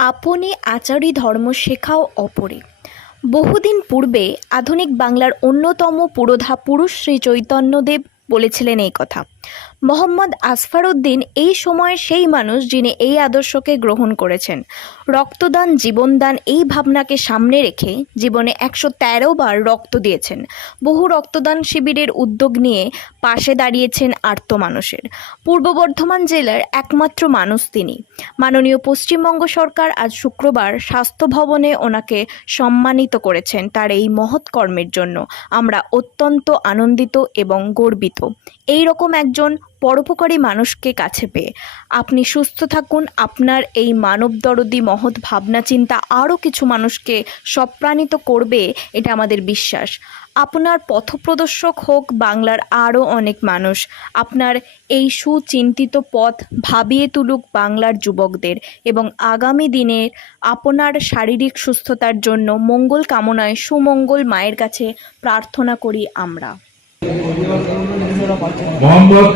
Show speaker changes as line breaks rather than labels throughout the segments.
আপনি আচারী ধর্ম শেখাও অপরে। বহুদিন পূর্বে আধুনিক বাংলার অন্যতম পুরোধা পুরুষ শ্রী চৈতন্যদেব বলেছিলেন এই কথা। মোহাম্মদ আসফারউদ্দিন এই সময়ের সেই মানুষ যিনি এই আদর্শকে গ্রহণ করেছেন। রক্তদান, জীবনদান এই ভাবনাকে সামনে রেখে জীবনে একশো তেরো বার রক্ত দিয়েছেন। বহু রক্তদান শিবিরের উদ্যোগ নিয়ে পাশে দাঁড়িয়েছেন আর্ত মানুষের পূর্ব বর্ধমান জেলার একমাত্র মানুষ তিনি। মাননীয় পশ্চিমবঙ্গ সরকার আজ শুক্রবার স্বাস্থ্য ভবনে ওনাকে সম্মানিত করেছেন তার এই মহৎ কর্মের জন্য। আমরা অত্যন্ত আনন্দিত এবং গর্বিত। এই রকম একজন পরোপকারী মানুষকে কাছে পেয়ে। আপনি সুস্থ থাকুন, আপনার এই মানবদরদি, মহৎ ভাবনা চিন্তা আরও কিছু মানুষকে সপ্রাণিত করবে, এটা আমাদের বিশ্বাস। আপনার পথপ্রদর্শক হোক, বাংলার আরও অনেক মানুষ। আপনার এই সুচিন্তিত পথ ভাবিয়ে তুলুক বাংলার যুবকদের এবং আগামী দিনে আপনার শারীরিক সুস্থতার জন্য মঙ্গল কামনায় সুমঙ্গল মায়ের কাছে প্রার্থনা করি আমরা।
মোহাম্মদ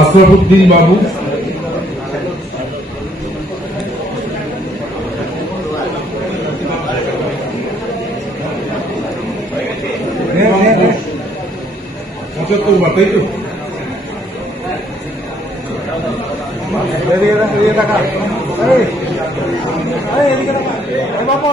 আশরাফুদ্দিন বাবু। পঁচাত্তর বার তাই তো?
এদিকে দেখা এদিকে দেখা